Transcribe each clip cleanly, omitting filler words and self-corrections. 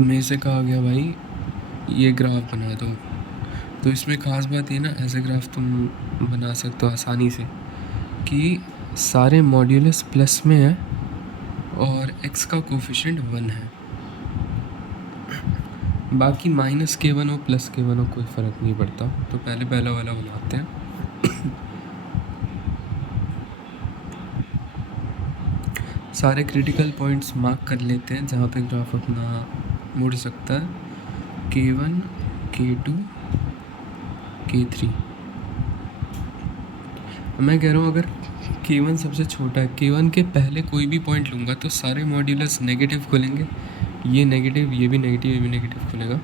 में से कहा गया भाई ये ग्राफ बना दो। तो इसमें ख़ास बात ये ना, ऐसे ग्राफ तुम बना सकते हो आसानी से कि सारे मॉड्यूलस प्लस में है और x का कोफिशिएंट 1 है। बाकी -k1 हो +k1 हो कोई फ़र्क नहीं पड़ता। तो पहले पहला वाला बनाते हैं। सारे क्रिटिकल पॉइंट्स मार्क कर लेते हैं जहाँ पे ग्राफ अपना मुड़ सकता है। k1 k2 k3। मैं कह रहा हूँ अगर k1 सबसे छोटा है, k1 के पहले कोई भी पॉइंट लूँगा तो सारे मॉड्यूलस नेगेटिव खुलेंगे। ये नेगेटिव, ये भी नेगेटिव, ये भी नेगेटिव खुलेगा।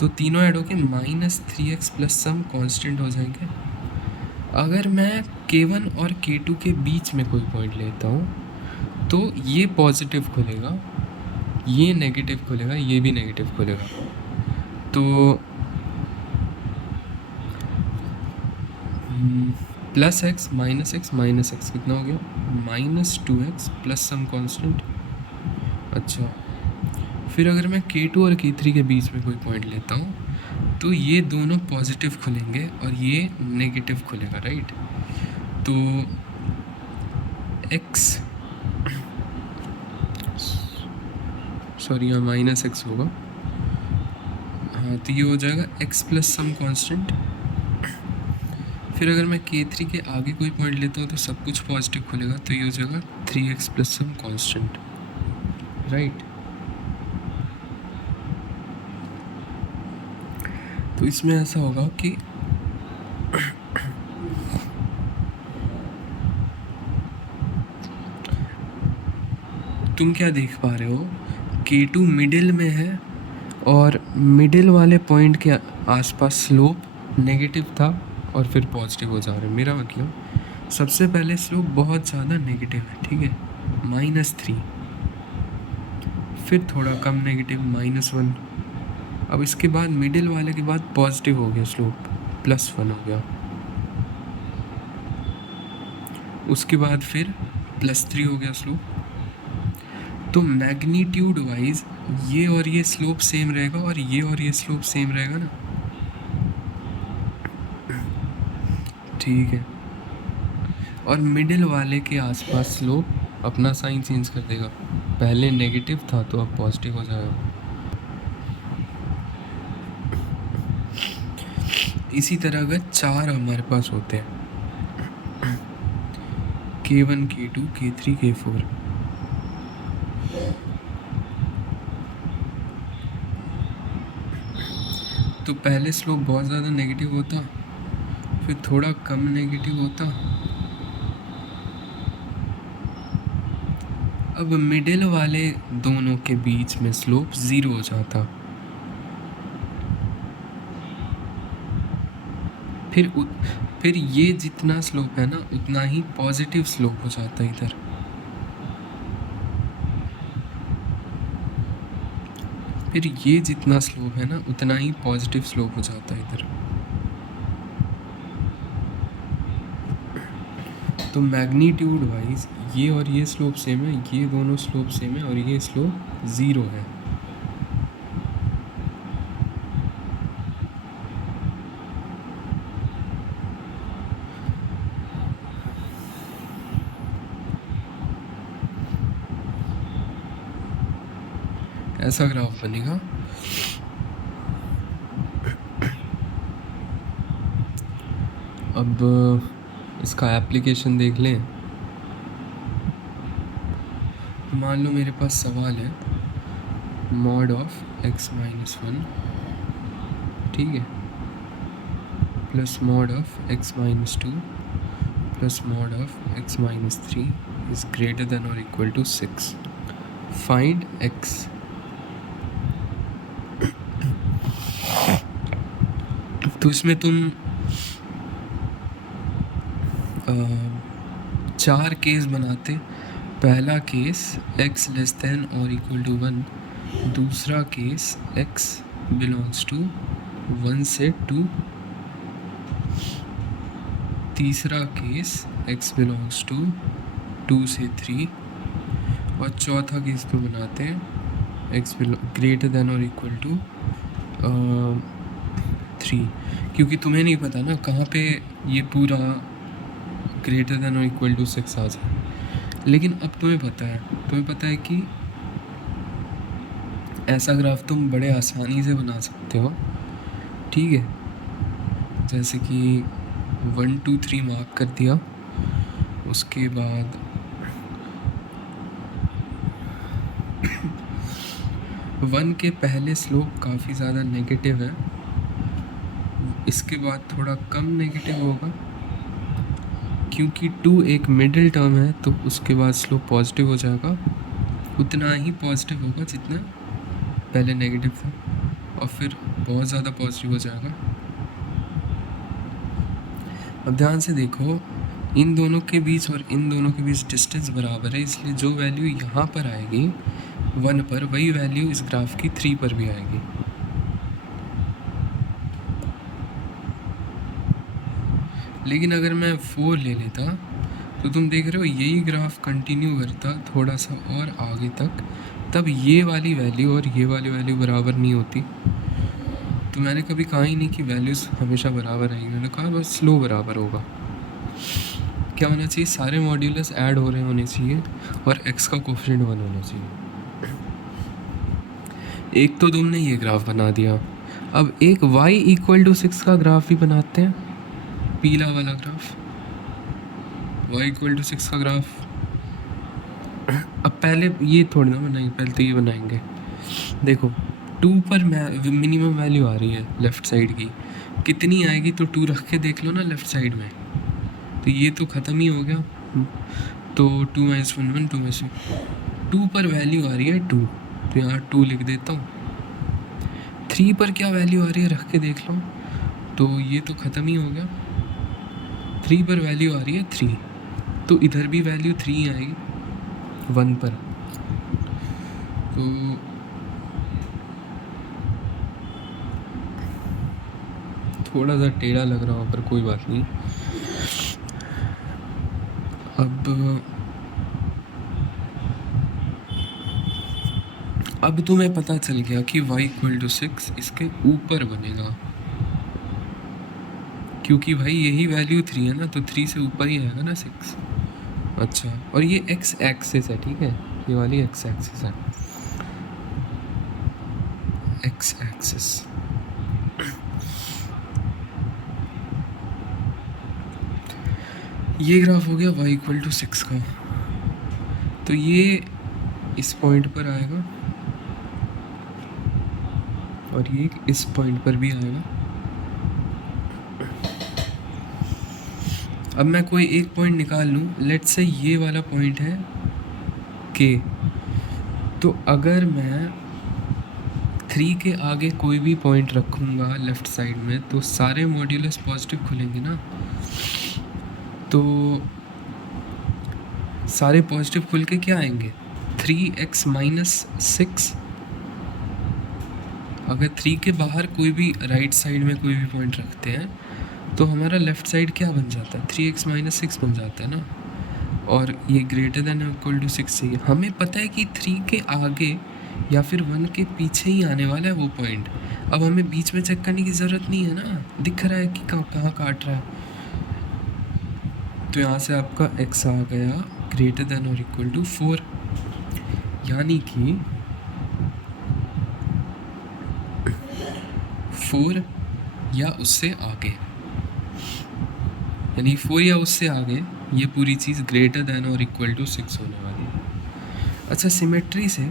तो तीनों ऐड होके -3x प्लस सम कांस्टेंट हो जाएंगे। अगर मैं k1 और k2 के बीच में कोई पॉइंट लेता हूँ तो ये पॉजिटिव खुलेगा, ये नेगेटिव खुलेगा, ये भी नेगेटिव खुलेगा। तो +x -x कितना हो गया? -2x plus some constant. अच्छा, फिर अगर मैं k2 और k3 के बीच में कोई पॉइंट लेता हूँ तो ये दोनों पॉजिटिव खुलेंगे और ये नेगेटिव खुलेगा, राइट? तो x, सॉरी यहाँ -x होगा। हाँ, तो ये हो जाएगा x प्लस सम कांस्टेंट। फिर अगर मैं k3 के आगे कोई पॉइंट लेता हूँ तो सब कुछ पॉजिटिव खुलेगा, तो ये हो जाएगा 3x plus some constant, right? तो इसमें ऐसा होगा कि तुम क्या देख पा रहे हो, k2 मिडिल में है और मिडिल वाले पॉइंट के आसपास स्लोप नेगेटिव था और फिर पॉजिटिव हो जा रहा है। मेरा मतलब सबसे पहले स्लोप बहुत ज़्यादा नेगेटिव है, ठीक है, -3, फिर थोड़ा कम नेगेटिव -1, अब इसके बाद मिडिल वाले के बाद पॉजिटिव हो गया स्लोप, +1 हो गया, उसके बाद फिर +3 हो गया स्लोप। तो मैग्नीट्यूड वाइज ये और ये स्लोप सेम रहेगा और ये स्लोप सेम रहेगा ना, ठीक है। और मिडिल वाले के आसपास स्लोप अपना साइन चेंज कर देगा, पहले नेगेटिव था तो अब पॉजिटिव हो जाएगा। इसी तरह अगर 4 हमारे पास होते हैं, k1 k2 k3 k4, तो पहले स्लोप बहुत ज़्यादा नेगेटिव होता, फिर थोड़ा कम नेगेटिव होता, अब मिडिल वाले दोनों के बीच में स्लोप 0 हो जाता, फिर ये जितना स्लोप है ना उतना ही पॉजिटिव स्लोप हो जाता है इधर। फिर ये जितना स्लोप है ना उतना ही पॉजिटिव स्लोप हो जाता है इधर। तो मैग्नीट्यूड वाइज ये और ये स्लोप सेम है, ये दोनों स्लोप सेम है और ये स्लोप 0 है। ऐसा ग्राफ बनेगा। अब इसका एप्लीकेशन देख लें। मान लो मेरे पास सवाल है मॉड ऑफ x - 1, ठीक है, plus mod of x - 2 plus mod of x - 3 is greater than और इक्वल टू 6, फाइंड x। तो इसमें तुम 4 केस बनाते। पहला केस x लेस देन और इक्वल टू 1, दूसरा केस x बिलोंग्स टू 1 से 2, तीसरा केस x बिलोंग्स टू 2 से 3 और चौथा केस तो बनाते हैं एक्स ग्रेटर देन और इक्वल टू 3, क्योंकि तुम्हें नहीं पता ना कहाँ पे ये पूरा ग्रेटर देन और इक्वल टू 6 आ जाए, लेकिन अब तुम्हें पता है कि ऐसा ग्राफ तुम बड़े आसानी से बना सकते हो, ठीक है। जैसे कि 1 2 3 मार्क कर दिया, उसके बाद 1 के पहले स्लोप काफ़ी ज़्यादा नेगेटिव है, इसके बाद थोड़ा कम नेगेटिव होगा क्योंकि 2 एक मिडिल टर्म है, तो उसके बाद स्लोप पॉजिटिव हो जाएगा, उतना ही पॉजिटिव होगा जितना पहले नेगेटिव था, और फिर बहुत ज़्यादा पॉजिटिव हो जाएगा। अब ध्यान से देखो, इन दोनों के बीच और इन दोनों के बीच डिस्टेंस बराबर है, इसलिए जो वैल्यू यहाँ पर आएगी 1 पर, वही वैल्यू इस ग्राफ की 3 पर भी आएगी। लेकिन अगर मैं 4 ले लेता तो तुम देख रहे हो यही ग्राफ कंटिन्यू करता थोड़ा सा और आगे तक, तब ये वाली वैल्यू और ये वाली वैल्यू बराबर नहीं होती। तो मैंने कभी कहा ही नहीं कि वैल्यूज़ हमेशा बराबर आएंगी, मैंने कहा बस स्लो बराबर होगा। क्या होना चाहिए, सारे मॉड्यूलस ऐड हो रहे होने चाहिए और x का कोफिशिएंट 1 होना चाहिए। एक तो तुमने ये ग्राफ बना दिया, अब एक y इक्वल टू 6 का ग्राफ भी बनाते हैं, पीला वाला ग्राफ, y इक्वल टू 6 का ग्राफ। अब पहले ये थोड़ी ना बनाएंगे, पहले तो ये बनाएंगे। देखो 2 पर मिनिमम वैल्यू आ रही है लेफ़्ट साइड की, कितनी आएगी तो 2 रख के देख लो ना लेफ़्ट साइड में, तो ये तो ख़त्म ही हो गया। तो 2 - 1 1 2 - 2 पर वैल्यू आ रही है 2, तो यहाँ 2 लिख देता हूँ। 3 पर क्या वैल्यू आ रही है रख के देख लो, तो ये तो ख़त्म ही हो गया। 3 पर वैल्यू आ रही है 3, तो इधर भी वैल्यू 3 ही आएगी 1 पर। तो थोड़ा सा टेढ़ा लग रहा हो पर कोई बात नहीं। अब तुम्हें पता चल गया कि y इक्वल टू 6 इसके ऊपर बनेगा, क्योंकि भाई यही वैल्यू 3 है ना, तो 3 से ऊपर ही आएगा ना 6। अच्छा, और ये x एक्सिस है, ठीक है, ये वाली x एक्सिस है, x एक्सिस। ये ग्राफ हो गया y इक्वल टू 6 का, तो ये इस पॉइंट पर आएगा और ये इस पॉइंट पर भी आएगा। अब मैं कोई एक पॉइंट निकाल लूँ, लेट्स से ये वाला पॉइंट है k, तो अगर मैं 3 के आगे कोई भी पॉइंट रखूँगा लेफ़्ट साइड में, तो सारे मॉड्यूलस पॉजिटिव खुलेंगे ना, तो सारे पॉजिटिव खुल के क्या आएंगे 3x - 6। अगर 3 के बाहर कोई भी राइट साइड में कोई भी पॉइंट रखते हैं तो हमारा लेफ़्ट साइड क्या बन जाता है, 3x - 6 बन जाता है ना, और ये ग्रेटर देन इक्वल टू 6 चाहिए। हमें पता है कि 3 के आगे या फिर 1 के पीछे ही आने वाला है वो पॉइंट, अब हमें बीच में चेक करने की ज़रूरत नहीं है ना, दिख रहा है कि कहाँ काट रहा है। तो यहाँ से आपका x आ गया ग्रेटर देन और इक्वल टू 4, यानी कि 4 या उससे आगे, यानी 4 या उससे आगे ये पूरी चीज़ ग्रेटर देन और इक्वल टू 6 होने वाली है। अच्छा, सिमेट्री से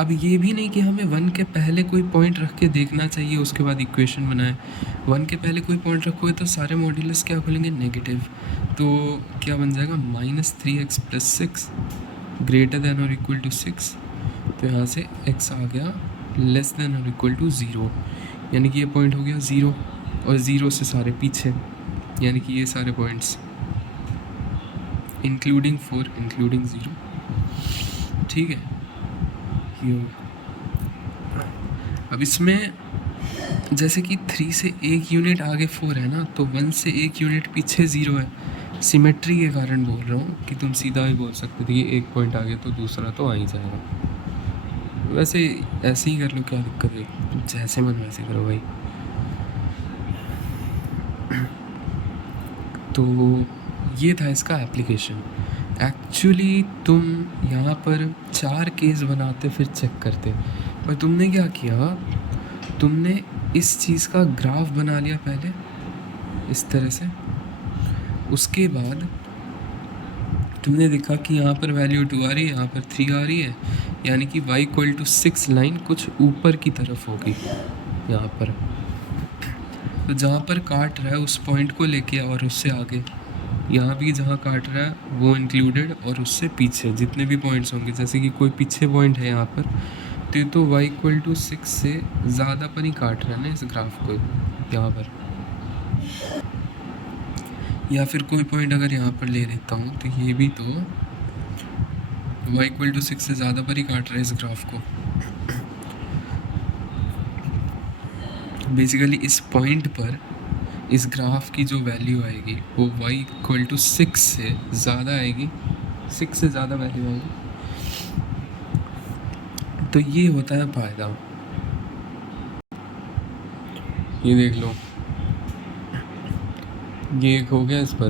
अब ये भी नहीं कि हमें 1 के पहले कोई पॉइंट रख के देखना चाहिए उसके बाद इक्वेशन बनाए। 1 के पहले कोई पॉइंट रखोगे तो सारे मॉड्यूलस क्या खुलेंगे, नेगेटिव, तो क्या बन जाएगा -3x + 6 ग्रेटर देन और इक्वल टू 6। तो यहाँ से x आ गया लेस देन और इक्वल टू 0, यानी कि ये पॉइंट हो गया 0, और 0 से सारे पीछे, यानी कि ये सारे पॉइंट्स इंक्लूडिंग 4 इंक्लूडिंग 0, ठीक है। ये अब इसमें जैसे कि 3 से 1 यूनिट आगे 4 है ना, तो 1 से 1 यूनिट पीछे 0 है। सिमेट्री के कारण बोल रहा हूँ कि तुम सीधा ही बोल सकते थे कि एक पॉइंट आगे तो दूसरा तो आ ही जाएगा। वैसे ऐसे ही कर लो, क्या दिक्कत है, जैसे मन वैसे करो भाई। तो ये था इसका एप्लीकेशन। एक्चुअली तुम यहाँ पर 4 केस बनाते फिर चेक करते, पर तुमने क्या किया, तुमने इस चीज़ का ग्राफ बना लिया पहले इस तरह से। उसके बाद तुमने देखा कि यहाँ पर वैल्यू 2 आ रही है, यहाँ पर 3 आ रही है, यानी कि y=6 लाइन कुछ ऊपर की तरफ होगी यहाँ पर। तो जहाँ पर काट रहा है उस पॉइंट को लेके और उससे आगे, यहाँ भी जहाँ काट रहा है वो इंक्लूडेड, और उससे पीछे जितने भी पॉइंट्स होंगे, जैसे कि कोई पीछे पॉइंट है यहाँ पर, तो ये तो y=6 से ज़्यादा पर ही काट रहा है ना इस ग्राफ को यहाँ पर। या फिर कोई पॉइंट अगर यहाँ पर ले लेता हूँ, तो ये भी तो y=6 से ज़्यादा पर ही काट रहा है इस ग्राफ को। बेसिकली इस पॉइंट पर इस ग्राफ की जो वैल्यू आएगी वो y=6 से ज़्यादा आएगी, 6 से ज़्यादा वैल्यू आएगी। तो ये होता है फायदा। ये देख लो, ये एक हो गया इस पर।